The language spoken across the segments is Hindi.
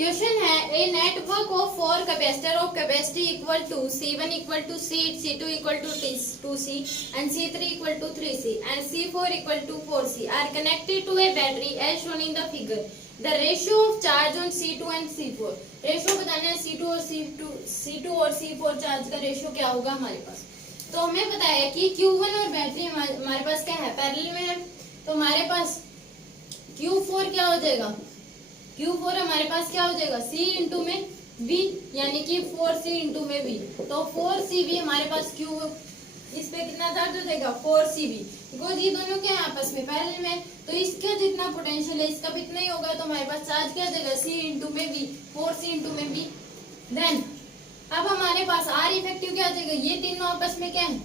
क्वेश्चन है a network of four capacitor of capacity equal to C1 equal to 8, C2 equal to 2C and C3 equal to 3C and C4 equal to 4C are connected to a battery as shown in the figure. The ratio of charge on C2 and C4। Ratio बताना है C2 और C4 चार्ज का रेशियो क्या होगा हमारे पास। तो हमें पता है कि Q1 और बैटरी हमारे पास क्या है, पैरेलल में है। तो हमारे पास Q4 क्या हो जाएगा, Q4 हमारे पास क्या हो जाएगा C इंटू में V, यानी कि 4C इंटू में V। तो 4CV हमारे पास Q, इस पे कितना चार्ज हो जाएगा 4CV, बिकॉज ये दोनों क्या है आपस में पैरेलल में। तो इसका जितना पोटेंशियल है इसका भी इतना ही होगा। तो हमारे पास चार्ज क्या हो जाएगा C इंटू में V, 4C इंटू में V। देन अब हमारे पास R इफेक्टिव क्या हो जाएगा, ये तीनों आपस में क्या है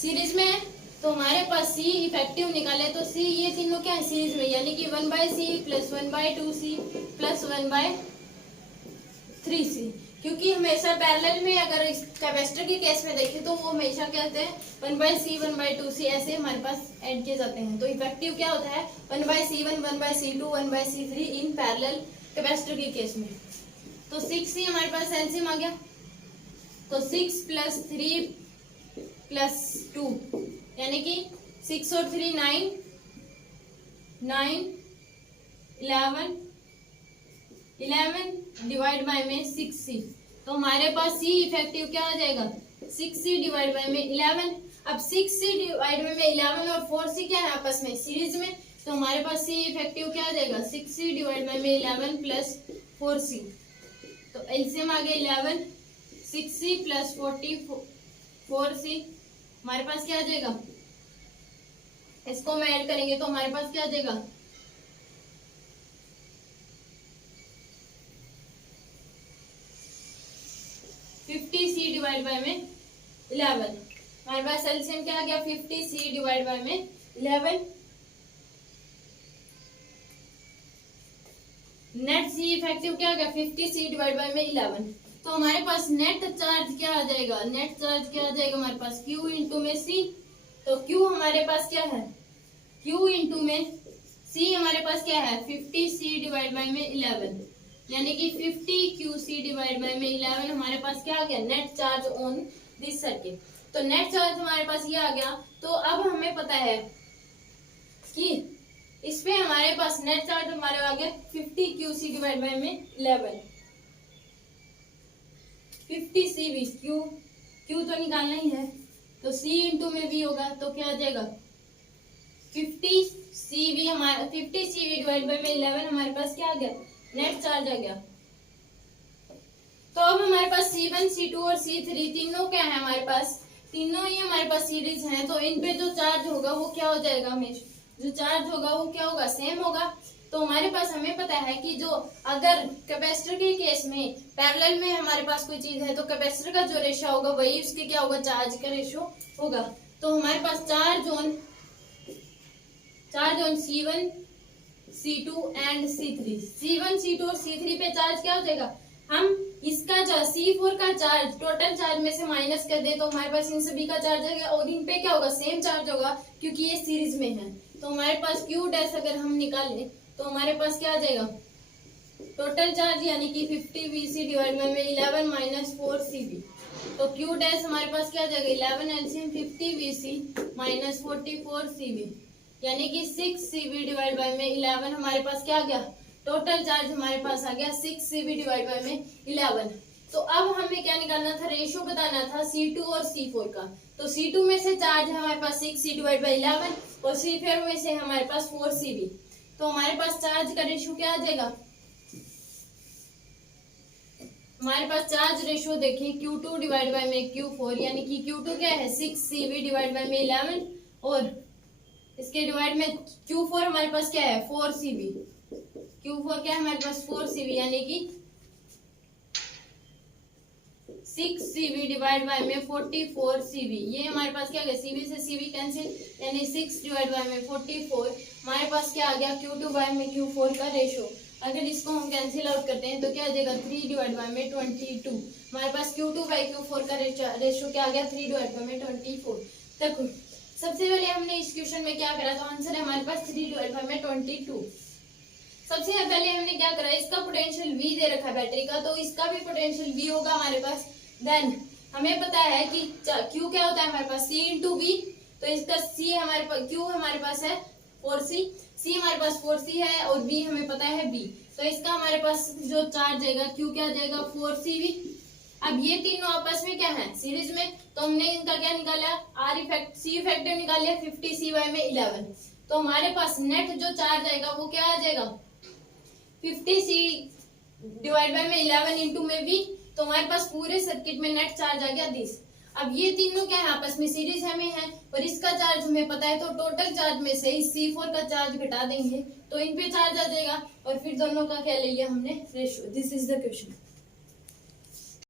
सीरीज में है। तो हमारे पास C इफेक्टिव निकाले तो C ये तीनों क्या है सीरीज में, यानी कि 1/C plus 1/2C plus 1/3C। क्योंकि हमेशा पैरेलल में अगर इस कैपेसिटर के केस में देखें तो वो हमेशा क्या होते हैं 1/C 1/2C ऐसे हमारे पास ऐड किए जाते हैं। तो इफेक्टिव क्या होता है 1/C1 1/C2 1/C3 in parallel capacitor के केस में। तो 6C हमारे पास एलसीएम आ गया। तो 6 प्लस 3 प्लस 2 यानी कि 6 और 3 9 11 डिवाइड बाय में 6C। तो हमारे पास C इफेक्टिव क्या आ जाएगा 6C डिवाइड बाय में 11। अब 6C डिवाइड बाय में 11 और 4C क्या है आपस में सीरीज में। तो हमारे पास C इफेक्टिव क्या आ जाएगा 6C डिवाइड बाय में 11 प्लस 4C। तो एलसीएम आ गया 11, 6C प्लस 4C हमारे पास क्या आ जाएगा, इसको हम ऐड करेंगे तो हमारे पास क्या आ जाएगा 50C डिवाइड बाय में 11। हमारे पास एलसीएम क्या आ गया 50C डिवाइड बाय में 11। नेट C इफेक्टिव क्या आ गया 50C डिवाइड बाय में 11। तो हमारे पास नेट चार्ज क्या आ जाएगा, नेट चार्ज क्या आ जाएगा हमारे पास Q इंटू में C। तो Q हमारे पास क्या है Q इंटू में C हमारे पास क्या है 50C डिवाइड बाय में 11, यानी कि 50QC डिवाइड बाय में 11 हमारे पास क्या आ गया net charge on this circuit. तो नेट चार्ज हमारे पास ये आ गया। तो अब हमें पता है कि इस पे हमारे पास नेट चार्ज हमारे आ गया 50QC डिवाइड बाय में 11। 50CV Q तो निकालना ही है। तो C इंटू में V होगा तो क्या आ जाएगा 50CV डिवाइड बाय में 11 हमारे पास क्या आ गया नेट चार्ज आ गया। तो अब हमारे पास C1 C2 और C3 तीनों क्या है हमारे पास, तीनों ही हमारे पास सीरीज हैं। तो इन पे जो चार्ज होगा वो क्या हो जाएगा, हमेशा जो चार्ज होगा वो क्या होगा सेम होगा। तो हमारे पास हमें पता है कि जो अगर कैपेसिटर के केस में पैरेलल में हमारे पास कोई चीज है तो कैपेसिटर का जो रेशियो होगा वही उसके क्या होगा चार्ज का रेशियो होगा। तो हमारे पास charge on C1 C2 and C1 C2 और C3 पे चार्ज क्या हो जाएगा, हम इसका जो C4 का चार्ज टोटल चार्ज में से माइनस कर दे तो हमारे पास इन सभी का चार्ज आ गया और इन पे क्या होगा सेम चार्ज होगा क्योंकि ये सीरीज में है। तो हमारे पास Q डैश अगर हम निकालें तो हमारे पास क्या आ जाएगा टोटल चार्ज यानी कि 50VC डिवाइड बाय में 11 माइनस 4CV। तो Q डैश हमारे पास क्या आ जाएगा 11 एलसीएम 50VC माइनस 44CV, यानी कि 6CV डिवाइड बाय में 11 हमारे पास क्या आ गया टोटल चार्ज हमारे पास आ गया 6CV डिवाइड बाय में 11। तो अब हमें क्या निकालना था, रेशियो बताना था C2 और C4 का। तो C2 में से चार्ज है हमारे पास 6C डिवाइड बाय 11 और C4 में से हमारे पास 4CV। तो हमारे पास चार्ज का रेशियो क्या आ जाएगा, हमारे पास चार्ज रेशियो देखें Q2 डिवाइड बाय में Q4, यानी कि Q2 क्या है 6CV डिवाइड बाय में 11 और इसके डिवाइड में Q4 हमारे पास क्या है 4CV। Q4 क्या है हमारे पास 4CV, यानी कि 6CV डिवाइड बाय में 44CV। ये हमारे पास क्या आ गया CV से CV कैंसिल, यानी 6 डिवाइड बाय में 44 हमारे पास क्या आ गया Q2 बाय में Q4 का रेशियो। अगर इसको हम कैंसिल आउट करते हैं तो क्या आ जाएगा 3 डिवाइड बाय में 22। हमारे पास Q2 बाय Q4 का रेशियो क्या आ गया 3 डिवाइड बाय में 24। देखो सबसे पहले हमने इस क्वेश्चन में क्या करा, तो आंसर है हमारे पास 3 डिवाइड बाय में 22। सबसे पहले हमने क्या करा, इसका पोटेंशियल V दे रखा है बैटरी का, तो इसका भी पोटेंशियल V होगा हमारे पास। देन हमें पता है कि Q क्या होता है हमारे पास, C इंटू V, तो इसका C हमारे पास, Q हमारे पास है 4C, C हमारे पास 4C है और V हमें पता है B, तो इसका हमारे पास जो चार्ज जाएगा Q क्या जाएगा 4CV। अब ये तीनों आपस में क्या है, सीरीज में, तो हमने इनका क्या निकाला, R इफेक्ट, C इफेक्टिव निकाल लिया 50CY में 11, तो हमारे पास नेट जो चार्ज आएगा वो क्या आ जाएगा 50C डिवाइड बाय में 11 इंटू में V, तो हमारे पास पूरे सर्किट में नेट चार्ज आ गया 10। अब ये तीनों क्या है आपस में सीरीज में है और इसका चार्ज हमें पता है, तो टोटल चार्ज में से इस C4 का चार्ज घटा देंगे तो इन पे चार्ज आ जाएगा और फिर दोनों का क्या ले लिया हमने ratio. This is the question.